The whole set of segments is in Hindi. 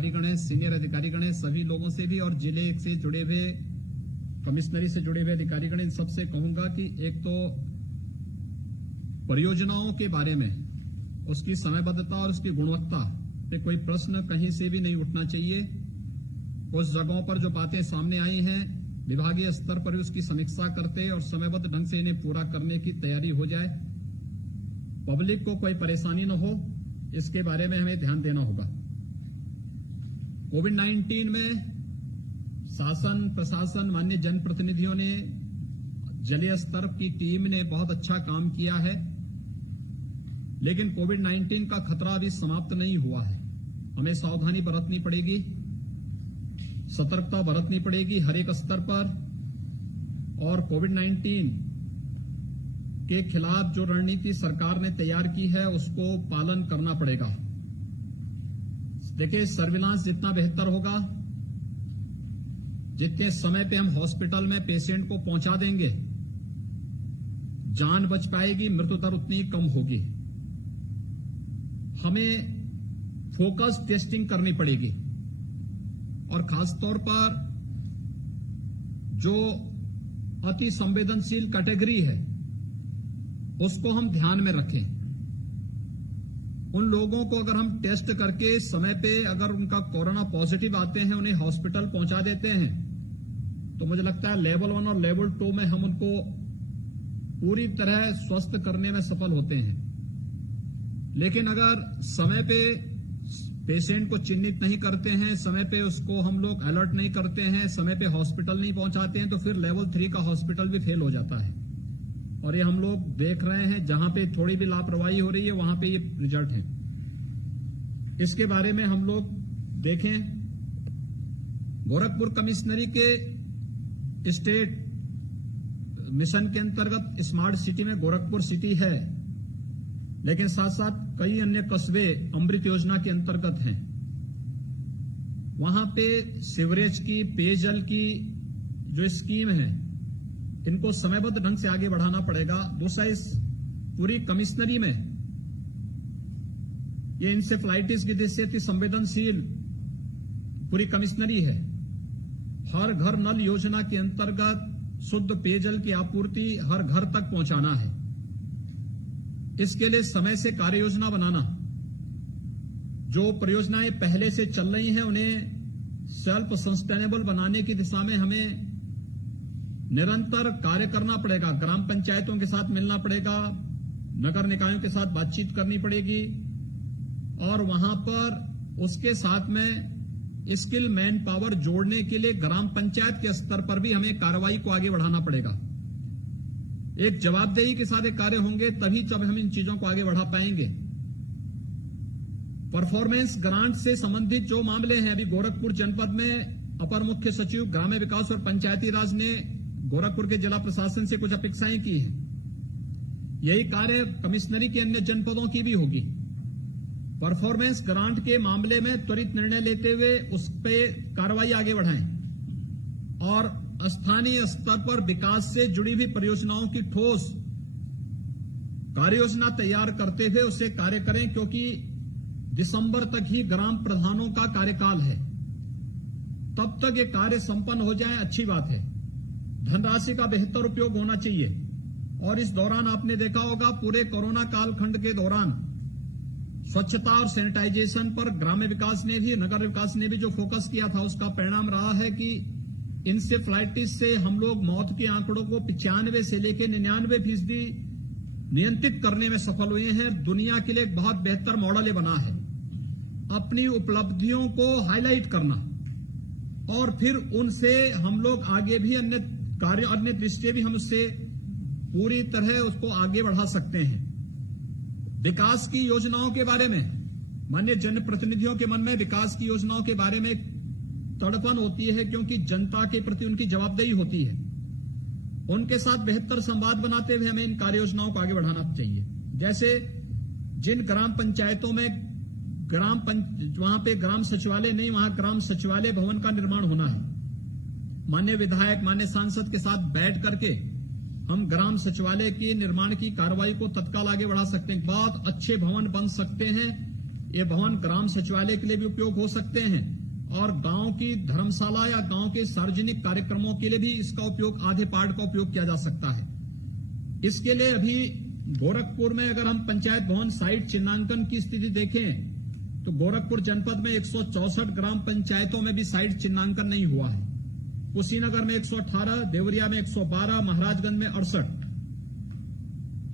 अधिकारीगण हैं, सीनियर अधिकारीगण हैं, सभी लोगों से भी और जिले से जुड़े हुए, कमिश्नरी से जुड़े हुए अधिकारीगण, इन सबसे कहूंगा कि एक तो परियोजनाओं के बारे में उसकी समयबद्धता और उसकी गुणवत्ता पे कोई प्रश्न कहीं से भी नहीं उठना चाहिए। उस जगहों पर जो बातें सामने आई हैं, विभागीय स्तर पर भी उसकी समीक्षा करते और समयबद्ध ढंग से इन्हें पूरा करने की तैयारी हो जाए। पब्लिक को कोई परेशानी न हो, इसके बारे में हमें ध्यान देना होगा। कोविड-19 में शासन, प्रशासन, माननीय जनप्रतिनिधियों ने, जलीय स्तर की टीम ने बहुत अच्छा काम किया है, लेकिन कोविड-19 का खतरा अभी समाप्त नहीं हुआ है। हमें सावधानी बरतनी पड़ेगी, सतर्कता बरतनी पड़ेगी हर एक स्तर पर, और कोविड-19 के खिलाफ जो रणनीति सरकार ने तैयार की है उसको पालन करना पड़ेगा। देखिए, सर्विलांस जितना बेहतर होगा, जितने समय पे हम हॉस्पिटल में पेशेंट को पहुंचा देंगे, जान बच पाएगी, मृत्यु दर उतनी कम होगी। हमें फोकस टेस्टिंग करनी पड़ेगी और खासतौर पर जो अति संवेदनशील कैटेगरी है उसको हम ध्यान में रखें। उन लोगों को अगर हम टेस्ट करके समय पे अगर उनका कोरोना पॉजिटिव आते हैं, उन्हें हॉस्पिटल पहुंचा देते हैं, तो मुझे लगता है लेवल 1 और लेवल 2 में हम उनको पूरी तरह स्वस्थ करने में सफल होते हैं। लेकिन अगर समय पे पेशेंट को चिन्हित नहीं करते हैं, समय पे उसको हम लोग अलर्ट नहीं करते हैं, समय पे हॉस्पिटल नहीं पहुंचाते हैं, तो फिर लेवल 3 का हॉस्पिटल भी फेल हो जाता है। और ये हम लोग देख रहे हैं, जहां पे थोड़ी भी लापरवाही हो रही है वहां पे ये रिजल्ट है। इसके बारे में हम लोग देखें, गोरखपुर कमिश्नरी के स्टेट मिशन के अंतर्गत स्मार्ट सिटी में गोरखपुर सिटी है, लेकिन साथ साथ कई अन्य कस्बे अमृत योजना के अंतर्गत हैं। वहां पे सीवरेज की, पेयजल की जो स्कीम है, इनको समयबद्ध ढंग से आगे बढ़ाना पड़ेगा। दूसरा, इस पूरी कमिश्नरी में ये इंसेफ्लाइटिस की दृष्टि से अति संवेदनशील पूरी कमिश्नरी है। हर घर नल योजना के अंतर्गत शुद्ध पेयजल की आपूर्ति हर घर तक पहुंचाना है। इसके लिए समय से कार्य योजना बनाना, जो परियोजनाएं पहले से चल रही हैं उन्हें सेल्फ सस्टेनेबल बनाने की दिशा में हमें निरंतर कार्य करना पड़ेगा। ग्राम पंचायतों के साथ मिलना पड़ेगा, नगर निकायों के साथ बातचीत करनी पड़ेगी, और वहां पर उसके साथ में स्किल मैन पावर जोड़ने के लिए ग्राम पंचायत के स्तर पर भी हमें कार्रवाई को आगे बढ़ाना पड़ेगा। एक जवाबदेही के साथ एक कार्य होंगे, तभी जब हम इन चीजों को आगे बढ़ा पाएंगे। परफॉर्मेंस ग्रांट से संबंधित जो मामले हैं, अभी गोरखपुर जनपद में अपर मुख्य सचिव ग्राम्य विकास और पंचायती राज ने गोरखपुर के जिला प्रशासन से कुछ अपेक्षाएं की हैं। यही कार्य कमिश्नरी के अन्य जनपदों की भी होगी। परफॉर्मेंस ग्रांट के मामले में त्वरित निर्णय लेते हुए उस पर कार्रवाई आगे बढ़ाएं, और स्थानीय स्तर पर विकास से जुड़ी हुई परियोजनाओं की ठोस कार्ययोजना तैयार करते हुए उसे कार्य करें, क्योंकि दिसंबर तक ही ग्राम प्रधानों का कार्यकाल है। तब तक ये कार्य संपन्न हो जाए, अच्छी बात है। धनराशि का बेहतर उपयोग होना चाहिए। और इस दौरान आपने देखा होगा, पूरे कोरोना कालखंड के दौरान स्वच्छता और सैनिटाइजेशन पर ग्राम्य विकास ने भी, नगर विकास ने भी जो फोकस किया था, उसका परिणाम रहा है कि इंसेफ्लाइटिस से हम लोग मौत के आंकड़ों को 95 से लेकर 99% नियंत्रित करने में सफल हुए हैं। दुनिया के लिए एक बहुत बेहतर मॉडल ये बना है। अपनी उपलब्धियों को हाईलाइट करना और फिर उनसे हम लोग आगे भी अन्य कार्य, अन्य दृष्टि भी हम उससे पूरी तरह उसको आगे बढ़ा सकते हैं। विकास की योजनाओं के बारे में माननीय जनप्रतिनिधियों के मन में विकास की योजनाओं के बारे में तड़पन होती है, क्योंकि जनता के प्रति उनकी जवाबदेही होती है। उनके साथ बेहतर संवाद बनाते हुए हमें इन कार्य योजनाओं को आगे बढ़ाना चाहिए। जैसे जिन ग्राम पंचायतों में वहां पे ग्राम सचिवालय नहीं, वहां ग्राम सचिवालय भवन का निर्माण होना है। माननीय विधायक, माननीय सांसद के साथ बैठ करके हम ग्राम सचिवालय के निर्माण की कार्रवाई को तत्काल आगे बढ़ा सकते हैं। बहुत अच्छे भवन बन सकते हैं ये भवन ग्राम सचिवालय के लिए भी उपयोग हो सकते हैं और गांव की धर्मशाला या गांव के सार्वजनिक कार्यक्रमों के लिए भी इसका उपयोग, आधे पार्ट का उपयोग किया जा सकता है। इसके लिए अभी गोरखपुर में अगर हम पंचायत भवन साइट चिन्हांकन की स्थिति देखें तो गोरखपुर जनपद में 164 ग्राम पंचायतों में भी साइट चिन्हांकन नहीं हुआ है। कुशीनगर में 118, देवरिया में 112, महाराजगंज में 68।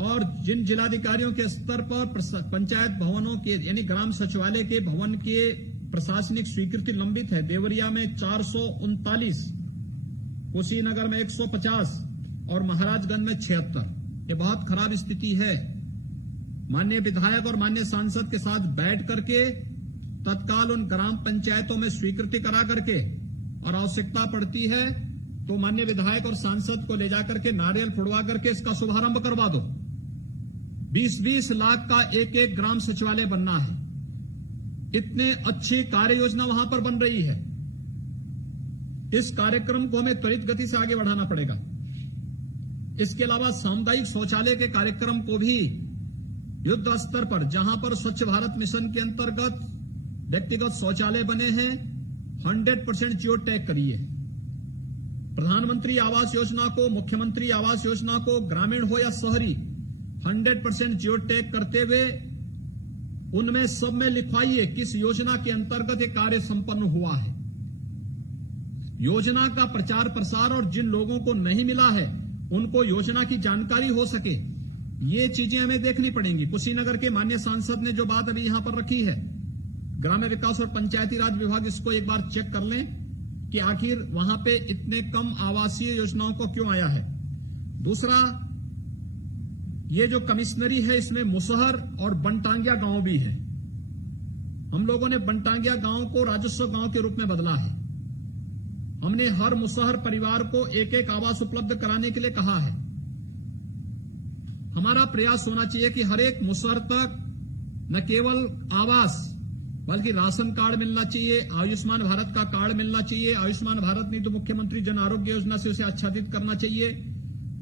और जिन जिलाधिकारियों के स्तर पर पंचायत भवनों के यानी ग्राम सचिवालय के भवन के प्रशासनिक स्वीकृति लंबित है, देवरिया में 439, कुशीनगर में 150 और महाराजगंज में 76। ये बहुत खराब स्थिति है। माननीय विधायक और माननीय सांसद के साथ बैठ करके तत्काल उन ग्राम पंचायतों में स्वीकृति करा करके और आवश्यकता पड़ती है तो माननीय विधायक और सांसद को ले जाकर के नारियल फुड़वा करके इसका शुभारंभ करवा दो। 20-20 लाख का एक एक ग्राम सचिवालय बनना है। इतने अच्छी कार्य योजना वहां पर बन रही है। इस कार्यक्रम को हमें त्वरित गति से आगे बढ़ाना पड़ेगा। इसके अलावा सामुदायिक शौचालय के कार्यक्रम को भी युद्ध स्तर पर, जहां पर स्वच्छ भारत मिशन के अंतर्गत व्यक्तिगत शौचालय बने हैं, 100% जियो टैग करिए। प्रधानमंत्री आवास योजना को, मुख्यमंत्री आवास योजना को, ग्रामीण हो या शहरी, 100% जियो टैग करते हुए उनमें सब में लिखवाइए किस योजना के अंतर्गत ये कार्य संपन्न हुआ है। योजना का प्रचार प्रसार और जिन लोगों को नहीं मिला है उनको योजना की जानकारी हो सके, ये चीजें हमें देखनी पड़ेंगी। कुशीनगर के माननीय सांसद ने जो बात अभी यहां पर रखी है, ग्राम्य विकास और पंचायती राज विभाग इसको एक बार चेक कर लें कि आखिर वहां पे इतने कम आवासीय योजनाओं को क्यों आया है। दूसरा, ये जो कमिश्नरी है इसमें मुसहर और बनटांगिया गांव भी है। हम लोगों ने बनटांगिया गांव को राजस्व गांव के रूप में बदला है। हमने हर मुसहर परिवार को एक एक आवास उपलब्ध कराने के लिए कहा है। हमारा प्रयास होना चाहिए कि हर एक मुसहर तक न केवल आवास बल्कि राशन कार्ड मिलना चाहिए, आयुष्मान भारत का कार्ड मिलना चाहिए। आयुष्मान भारत नहीं तो मुख्यमंत्री जन आरोग्य योजना से उसे आच्छादित करना चाहिए।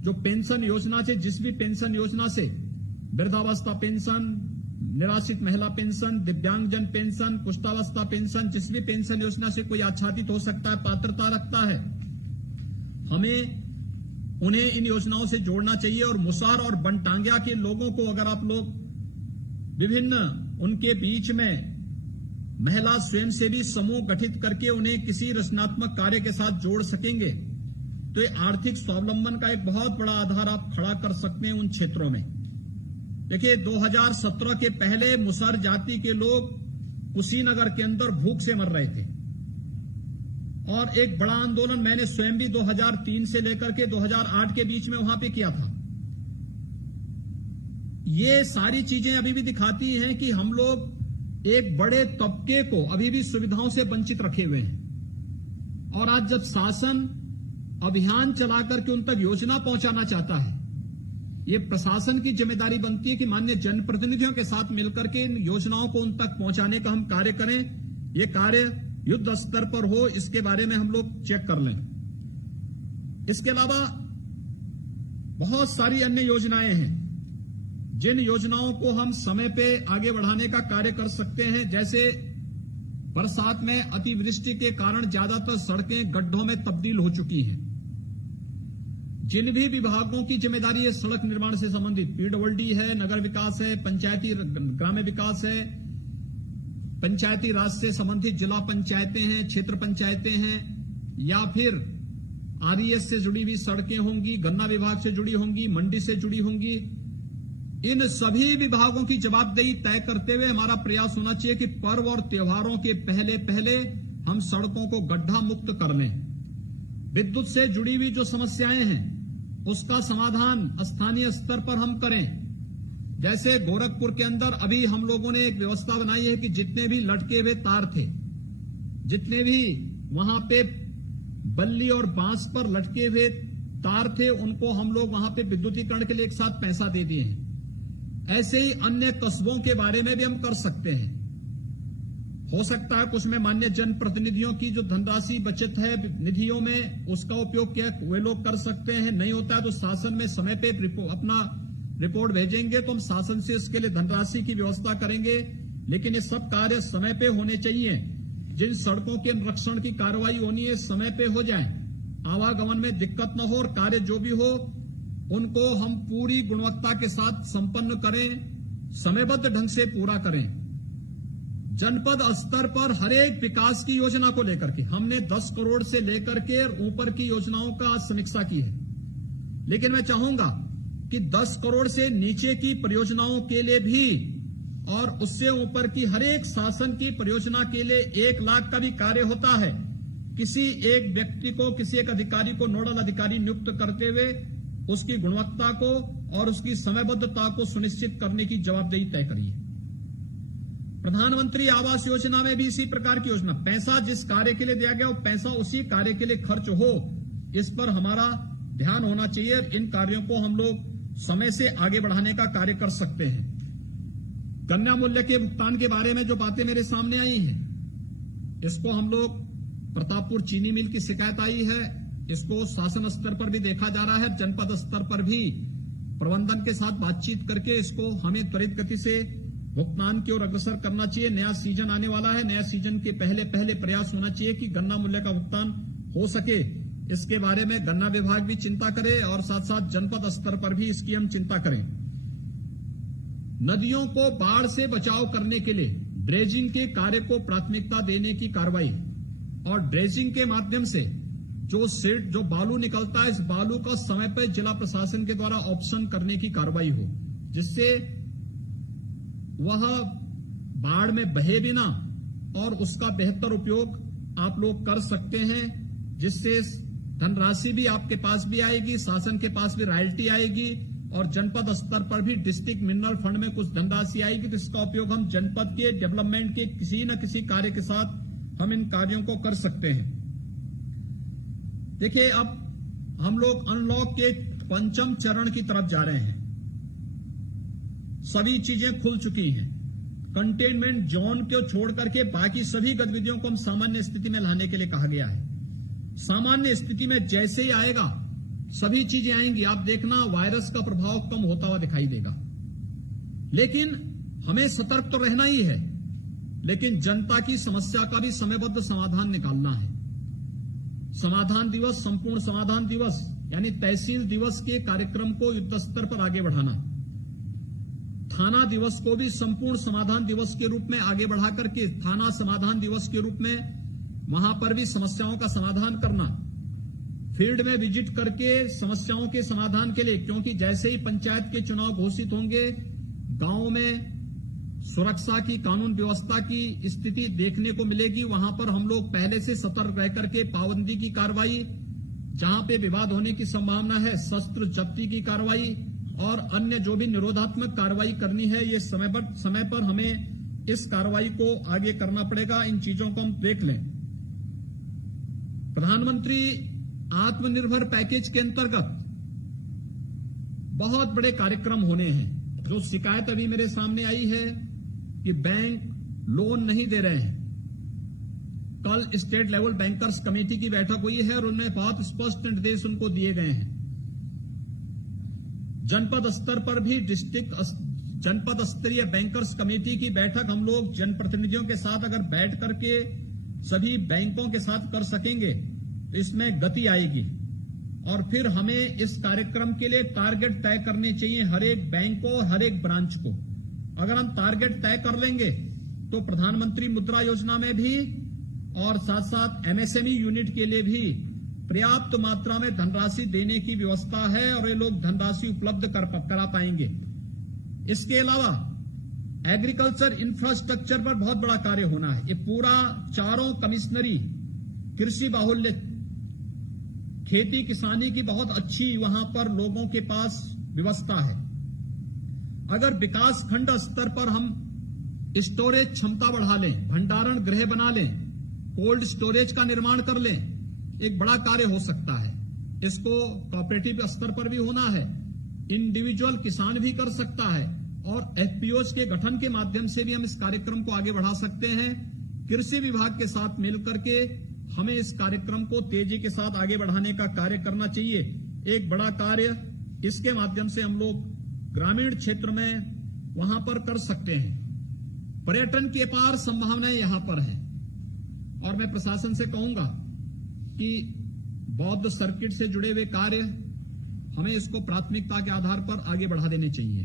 जो पेंशन योजना से, जिस भी पेंशन योजना से, वृद्धावस्था पेंशन, निराश्रित महिला पेंशन, दिव्यांगजन पेंशन, कुष्ठावस्था पेंशन, जिस भी पेंशन योजना से कोई आच्छादित हो सकता है, पात्रता रखता है, हमें उन्हें इन योजनाओं से जोड़ना चाहिए। और मुसहर और बनटांगिया के लोगों को अगर आप लोग विभिन्न उनके बीच में महिला स्वयंसेवी समूह गठित करके उन्हें किसी रचनात्मक कार्य के साथ जोड़ सकेंगे तो ये आर्थिक स्वावलंबन का एक बहुत बड़ा आधार आप खड़ा कर सकते हैं उन क्षेत्रों में। देखिए, 2017 के पहले मुसहर जाति के लोग कुशीनगर के अंदर भूख से मर रहे थे और एक बड़ा आंदोलन मैंने स्वयं भी 2003 से लेकर के 2008 के बीच में वहां पे किया था। ये सारी चीजें अभी भी दिखाती हैं कि हम लोग एक बड़े तबके को अभी भी सुविधाओं से वंचित रखे हुए हैं। और आज जब शासन अभियान चला करके उन तक योजना पहुंचाना चाहता है, ये प्रशासन की जिम्मेदारी बनती है कि माननीय जनप्रतिनिधियों के साथ मिलकर के इन योजनाओं को उन तक पहुंचाने का हम कार्य करें। ये कार्य युद्ध स्तर पर हो, इसके बारे में हम लोग चेक कर लें। इसके अलावा बहुत सारी अन्य योजनाएं हैं जिन योजनाओं को हम समय पे आगे बढ़ाने का कार्य कर सकते हैं। जैसे बरसात में अतिवृष्टि के कारण ज्यादातर सड़कें गड्ढों में तब्दील हो चुकी हैं। जिन भी विभागों की जिम्मेदारी है सड़क निर्माण से संबंधित, पीडब्ल्यूडी है, नगर विकास है, पंचायती ग्राम्य विकास है, पंचायती राज से संबंधित जिला पंचायतें हैं, क्षेत्र पंचायतें हैं, या फिर आरईएस से जुड़ी हुई सड़कें होंगी, गन्ना विभाग से जुड़ी होंगी, मंडी से जुड़ी होंगी, इन सभी विभागों की जवाबदेही तय करते हुए हमारा प्रयास होना चाहिए कि पर्व और त्योहारों के पहले पहले हम सड़कों को गड्ढा मुक्त कर लें। विद्युत से जुड़ी हुई जो समस्याएं हैं उसका समाधान स्थानीय स्तर पर हम करें। जैसे गोरखपुर के अंदर अभी हम लोगों ने एक व्यवस्था बनाई है कि जितने भी लटके हुए तार थे, जितने भी वहां पे बल्ली और बांस पर लटके हुए तार थे, उनको हम लोग वहां पे विद्युतीकरण के लिए एक साथ पैसा दे दिए हैं। ऐसे ही अन्य कस्बों के बारे में भी हम कर सकते हैं। हो सकता है कुछ में मान्य जनप्रतिनिधियों की जो धनराशि बचत है निधियों में, उसका उपयोग किया वे लोग कर सकते हैं। नहीं होता है तो शासन में समय पे अपना रिपोर्ट भेजेंगे तो हम शासन से इसके लिए धनराशि की व्यवस्था करेंगे। लेकिन ये सब कार्य समय पे होने चाहिए। जिन सड़कों के निरीक्षण की कार्रवाई होनी है समय पे हो जाए, आवागमन में दिक्कत न हो और कार्य जो भी हो उनको हम पूरी गुणवत्ता के साथ संपन्न करें, समयबद्ध ढंग से पूरा करें। जनपद स्तर पर हर एक विकास की योजना को लेकर के हमने 10 करोड़ से लेकर के ऊपर की योजनाओं का आज समीक्षा की है, लेकिन मैं चाहूंगा कि 10 करोड़ से नीचे की परियोजनाओं के लिए भी और उससे ऊपर की हर एक शासन की परियोजना के लिए 1 लाख का भी कार्य होता है। किसी एक व्यक्ति को, किसी एक अधिकारी को नोडल अधिकारी नियुक्त करते हुए उसकी गुणवत्ता को और उसकी समयबद्धता को सुनिश्चित करने की जवाबदेही तय करिए। प्रधानमंत्री आवास योजना में भी इसी प्रकार की योजना, पैसा जिस कार्य के लिए दिया गया वो पैसा उसी कार्य के लिए खर्च हो, इस पर हमारा ध्यान होना चाहिए। इन कार्यों को हम लोग समय से आगे बढ़ाने का कार्य कर सकते हैं। गन्ना मूल्य के भुगतान के बारे में जो बातें मेरे सामने आई हैं, इसको हम लोग प्रतापपुर चीनी मिल की शिकायत आई है, इसको शासन स्तर पर भी देखा जा रहा है, जनपद स्तर पर भी प्रबंधन के साथ बातचीत करके इसको हमें त्वरित गति से भुगतान की ओर अग्रसर करना चाहिए। नया सीजन आने वाला है, नया सीजन के पहले प्रयास होना चाहिए कि गन्ना मूल्य का भुगतान हो सके। इसके बारे में गन्ना विभाग भी चिंता करे और साथ साथ जनपद स्तर पर भी इसकी हम चिंता करें। नदियों को बाढ़ से बचाव करने के लिए ड्रेजिंग के कार्य को प्राथमिकता देने की कार्रवाई और ड्रेजिंग के माध्यम से जो बालू निकलता है, इस बालू का समय पर जिला प्रशासन के द्वारा ऑप्शन करने की कार्रवाई हो, जिससे वह बाढ़ में बहे बिना और उसका बेहतर उपयोग आप लोग कर सकते हैं, जिससे धनराशि भी आपके पास भी आएगी, शासन के पास भी रॉयल्टी आएगी और जनपद स्तर पर भी डिस्ट्रिक्ट मिनरल फंड में कुछ धनराशि आएगी, तो इसका उपयोग हम जनपद के डेवलपमेंट के किसी न किसी कार्य के साथ हम इन कार्यों को कर सकते हैं। देखिए, अब हम लोग अनलॉक के 5वें चरण की तरफ जा रहे हैं। सभी चीजें खुल चुकी हैं। कंटेनमेंट जोन को छोड़ करके बाकी सभी गतिविधियों को हम सामान्य स्थिति में लाने के लिए कहा गया है। सामान्य स्थिति में जैसे ही आएगा सभी चीजें आएंगी, आप देखना वायरस का प्रभाव कम होता हुआ दिखाई देगा। लेकिन हमें सतर्क तो रहना ही है, लेकिन जनता की समस्या का भी समयबद्ध समाधान निकालना है। समाधान दिवस, संपूर्ण समाधान दिवस यानी तहसील दिवस के कार्यक्रम को युद्ध स्तर पर आगे बढ़ाना, थाना दिवस को भी संपूर्ण समाधान दिवस के रूप में आगे बढ़ा करके थाना समाधान दिवस के रूप में वहां पर भी समस्याओं का समाधान करना, फील्ड में विजिट करके समस्याओं के समाधान के लिए, क्योंकि जैसे ही पंचायत के चुनाव घोषित होंगे गांव में सुरक्षा की, कानून व्यवस्था की स्थिति देखने को मिलेगी। वहां पर हम लोग पहले से सतर्क रह करके पाबंदी की कार्रवाई, जहां पे विवाद होने की संभावना है शस्त्र जब्ती की कार्रवाई और अन्य जो भी निरोधात्मक कार्रवाई करनी है, ये समय पर हमें इस कार्रवाई को आगे करना पड़ेगा। इन चीजों को हम देख लें। प्रधानमंत्री आत्मनिर्भर पैकेज के अंतर्गत बहुत बड़े कार्यक्रम होने हैं। जो शिकायत अभी मेरे सामने आई है कि बैंक लोन नहीं दे रहे हैं, कल स्टेट लेवल बैंकर्स कमेटी की बैठक हुई है और उन्हें बहुत स्पष्ट निर्देश उनको दिए गए हैं। जनपद स्तर पर भी जनपद स्तरीय बैंकर्स कमेटी की बैठक हम लोग जनप्रतिनिधियों के साथ अगर बैठ करके सभी बैंकों के साथ कर सकेंगे तो इसमें गति आएगी। और फिर हमें इस कार्यक्रम के लिए टारगेट तय करने चाहिए हर एक बैंक को और हर एक ब्रांच को। अगर हम टारगेट तय कर लेंगे तो प्रधानमंत्री मुद्रा योजना में भी और साथ साथ एमएसएमई यूनिट के लिए भी पर्याप्त मात्रा में धनराशि देने की व्यवस्था है और ये लोग धनराशि उपलब्ध करा पाएंगे। इसके अलावा एग्रीकल्चर इंफ्रास्ट्रक्चर पर बहुत बड़ा कार्य होना है। ये पूरा चारों कमिश्नरी कृषि बाहुल्य खेती किसानी की बहुत अच्छी वहां पर लोगों के पास व्यवस्था है। अगर विकास खंड स्तर पर हम स्टोरेज क्षमता बढ़ा लें, भंडारण गृह बना लें, कोल्ड स्टोरेज का निर्माण कर लें, एक बड़ा कार्य हो सकता है। इसको कोऑपरेटिव स्तर पर भी होना है, इंडिविजुअल किसान भी कर सकता है और एफपीओज के गठन के माध्यम से भी हम इस कार्यक्रम को आगे बढ़ा सकते हैं। कृषि विभाग के साथ मिलकर के हमें इस कार्यक्रम को तेजी के साथ आगे बढ़ाने का कार्य करना चाहिए। एक बड़ा कार्य इसके माध्यम से हम लोग ग्रामीण क्षेत्र में वहां पर कर सकते हैं। पर्यटन की अपार संभावनाएं यहां पर हैं और मैं प्रशासन से कहूंगा कि बौद्ध सर्किट से जुड़े हुए कार्य हमें इसको प्राथमिकता के आधार पर आगे बढ़ा देने चाहिए।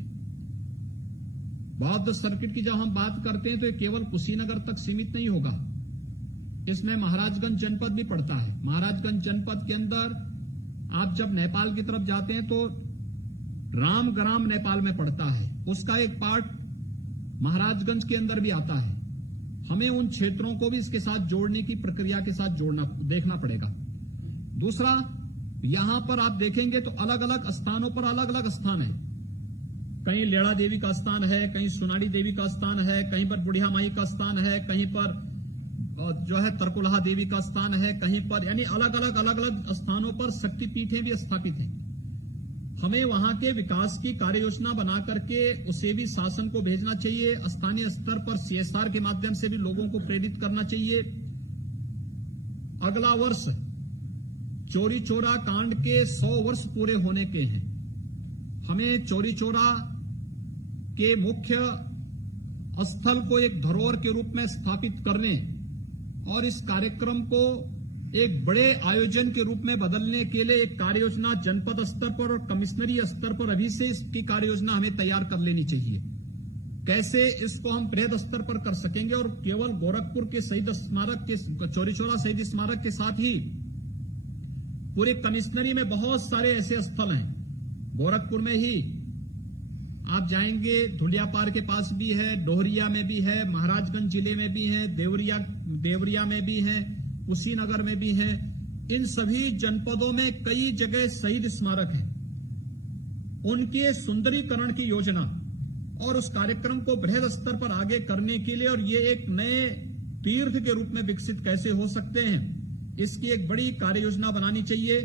बौद्ध सर्किट की जब हम बात करते हैं तो ये केवल कुशीनगर तक सीमित नहीं होगा, इसमें महाराजगंज जनपद भी पड़ता है। महाराजगंज जनपद के अंदर आप जब नेपाल की तरफ जाते हैं तो रामग्राम नेपाल में पड़ता है, उसका एक पार्ट महाराजगंज के अंदर भी आता है। हमें उन क्षेत्रों को भी इसके साथ जोड़ने की प्रक्रिया के साथ देखना पड़ेगा। दूसरा, यहां पर आप देखेंगे तो अलग अलग स्थानों पर अलग अलग स्थान है। कहीं लेड़ा देवी का स्थान है, कहीं सुनाड़ी देवी का स्थान है, कहीं पर बुढ़िया माई का स्थान है, कहीं पर जो है तरकुलहा देवी का स्थान है, कहीं पर यानी अलग अलग स्थानों पर शक्तिपीठें भी स्थापित हैं। हमें वहां के विकास की कार्य योजना बना करके उसे भी शासन को भेजना चाहिए। स्थानीय स्तर पर CSR के माध्यम से भी लोगों को प्रेरित करना चाहिए। अगला वर्ष चोरी चोरा कांड के 100 वर्ष पूरे होने के हैं। हमें चोरी चोरा के मुख्य स्थल को एक धरोहर के रूप में स्थापित करने और इस कार्यक्रम को एक बड़े आयोजन के रूप में बदलने के लिए एक कार्य योजना जनपद स्तर पर और कमिश्नरी स्तर पर अभी से इसकी कार्य योजना हमें तैयार कर लेनी चाहिए। कैसे इसको हम बृहद स्तर पर कर सकेंगे और केवल गोरखपुर के शहीद स्मारक के चोरी चोरा शहीद स्मारक के साथ ही पूरे कमिश्नरी में बहुत सारे ऐसे स्थल हैं। गोरखपुर में ही आप जाएंगे, धुलियापार के पास भी है, डोहरिया में भी है, महाराजगंज जिले में भी है, देवरिया में भी है, कुशीनगर में भी है। इन सभी जनपदों में कई जगह शहीद स्मारक हैं। उनके सुंदरीकरण की योजना और उस कार्यक्रम को बृहद स्तर पर आगे करने के लिए और ये एक नए तीर्थ के रूप में विकसित कैसे हो सकते हैं, इसकी एक बड़ी कार्य योजना बनानी चाहिए।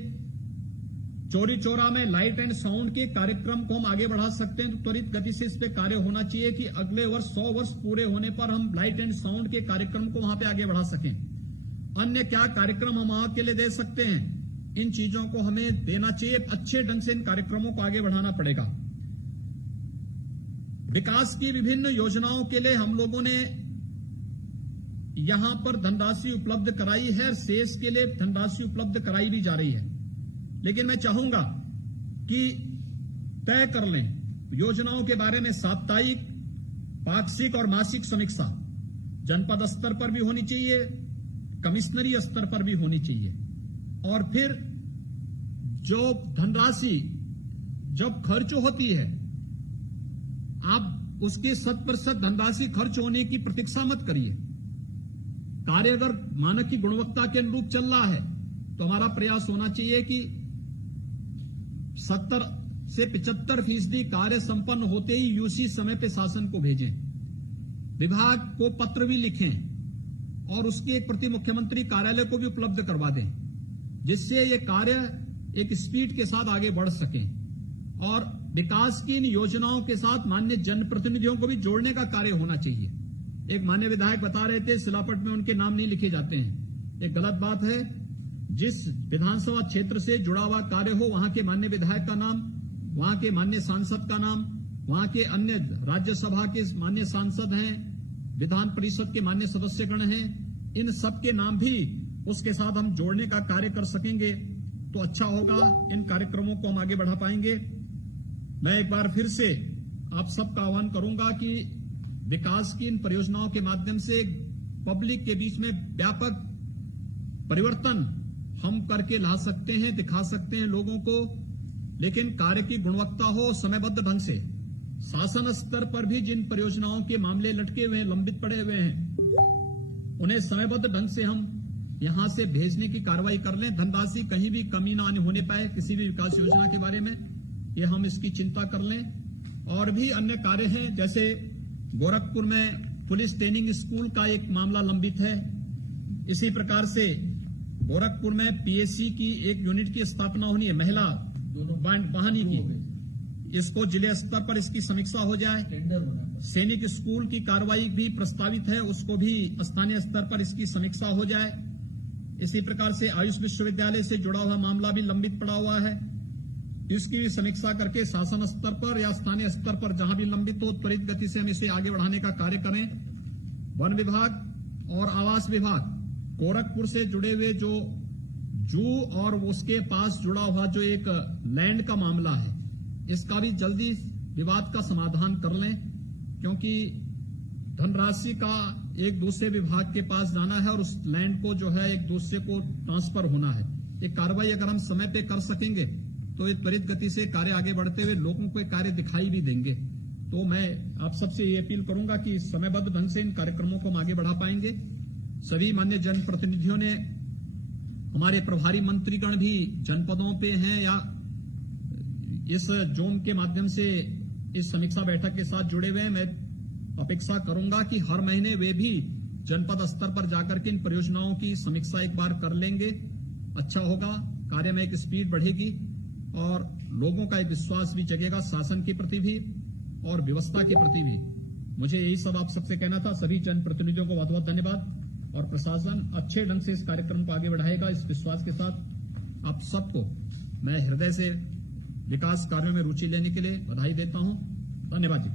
चोरी चोरा में लाइट एंड साउंड के कार्यक्रम को हम आगे बढ़ा सकते हैं तो त्वरित गति से इस पे कार्य होना चाहिए कि अगले वर्ष 100 वर्ष पूरे होने पर हम लाइट एंड साउंड के कार्यक्रम को वहां पे आगे बढ़ा सकें। अन्य क्या कार्यक्रम हम वहां के लिए दे सकते हैं, इन चीजों को हमें देना चाहिए। अच्छे ढंग से इन कार्यक्रमों को आगे बढ़ाना पड़ेगा। विकास की विभिन्न योजनाओं के लिए हम लोगों ने यहां पर धनराशि उपलब्ध कराई है, शेष के लिए धनराशि उपलब्ध कराई भी जा रही है। लेकिन मैं चाहूंगा कि तय कर लें योजनाओं के बारे में साप्ताहिक, पाक्षिक और मासिक समीक्षा जनपद स्तर पर भी होनी चाहिए, कमिश्नरी स्तर पर भी होनी चाहिए। और फिर जो धनराशि जब खर्च होती है, आप उसके 100% धनराशि खर्च होने की प्रतीक्षा मत करिए। कार्य अगर मानक की गुणवत्ता के अनुरूप चल रहा है तो हमारा प्रयास होना चाहिए कि 70 से 75% कार्य संपन्न होते ही यूसी समय पे शासन को भेजें, विभाग को पत्र भी लिखें और उसकी एक प्रति मुख्यमंत्री कार्यालय को भी उपलब्ध करवा दें, जिससे ये कार्य एक स्पीड के साथ आगे बढ़ सकें। और विकास की इन योजनाओं के साथ माननीय जनप्रतिनिधियों को भी जोड़ने का कार्य होना चाहिए। एक माननीय विधायक बता रहे थे शिलापट में उनके नाम नहीं लिखे जाते हैं, एक गलत बात है। जिस विधानसभा क्षेत्र से जुड़ा हुआ कार्य हो वहां के माननीय विधायक का नाम, वहां के माननीय सांसद का नाम, वहां के अन्य राज्यसभा के माननीय सांसद हैं, विधान परिषद के माननीय सदस्यगण हैं, इन सब के नाम भी उसके साथ हम जोड़ने का कार्य कर सकेंगे तो अच्छा होगा। इन कार्यक्रमों को हम आगे बढ़ा पाएंगे। मैं एक बार फिर से आप सबका आह्वान करूंगा कि विकास की इन परियोजनाओं के माध्यम से पब्लिक के बीच में व्यापक परिवर्तन हम करके ला सकते हैं, दिखा सकते हैं लोगों को। लेकिन कार्य की गुणवत्ता हो, समयबद्ध ढंग से। शासन स्तर पर भी जिन परियोजनाओं के मामले लटके हुए हैं, लंबित पड़े हुए हैं, उन्हें समयबद्ध ढंग से हम यहां से भेजने की कार्रवाई कर लें। धनराशि कहीं भी कमी ना होने पाए किसी भी विकास योजना के बारे में, ये हम इसकी चिंता कर लें। और भी अन्य कार्य हैं, जैसे गोरखपुर में पुलिस ट्रेनिंग स्कूल का एक मामला लंबित है। इसी प्रकार से गोरखपुर में पीएससी की एक यूनिट की स्थापना होनी है, महिला वाहिनी की। इसको जिले स्तर पर इसकी समीक्षा हो जाए। सैनिक स्कूल की कार्रवाई भी प्रस्तावित है, उसको भी स्थानीय स्तर पर इसकी समीक्षा हो जाए। इसी प्रकार से आयुष विश्वविद्यालय से जुड़ा हुआ मामला भी लंबित पड़ा हुआ है, इसकी भी समीक्षा करके शासन स्तर पर या स्थानीय स्तर पर जहां भी लंबित हो त्वरित गति से हम इसे आगे बढ़ाने का कार्य करें। वन विभाग और आवास विभाग गोरखपुर से जुड़े हुए जो जू और उसके पास जुड़ा हुआ जो एक लैंड का मामला है, इसका भी जल्दी विवाद का समाधान कर लें, क्योंकि धनराशि का एक दूसरे विभाग के पास जाना है और उस लैंड को जो है एक दूसरे को ट्रांसफर होना है। ये कार्रवाई अगर हम समय पे कर सकेंगे तो ये त्वरित गति से कार्य आगे बढ़ते हुए लोगों को कार्य दिखाई भी देंगे। तो मैं आप सबसे ये अपील करूंगा कि समयबद्ध ढंग से इन कार्यक्रमों को हम आगे बढ़ा पाएंगे। सभी मान्य जनप्रतिनिधियों ने, हमारे प्रभारी मंत्रीगण भी जनपदों पे हैं या इस जोम के माध्यम से इस समीक्षा बैठक के साथ जुड़े हुए हैं। मैं अपेक्षा करूंगा कि हर महीने वे भी जनपद स्तर पर जाकर के इन परियोजनाओं की समीक्षा एक बार कर लेंगे। अच्छा होगा, कार्य में एक स्पीड बढ़ेगी और लोगों का एक विश्वास भी जगेगा, शासन के प्रति भी और व्यवस्था के प्रति भी। मुझे यही सब आप सबसे कहना था। सभी जनप्रतिनिधियों को बहुत बहुत धन्यवाद और प्रशासन अच्छे ढंग से इस कार्यक्रम को आगे बढ़ाएगा, इस विश्वास के साथ आप सबको मैं हृदय से विकास कार्यों में रुचि लेने के लिए बधाई देता हूं। धन्यवाद जी।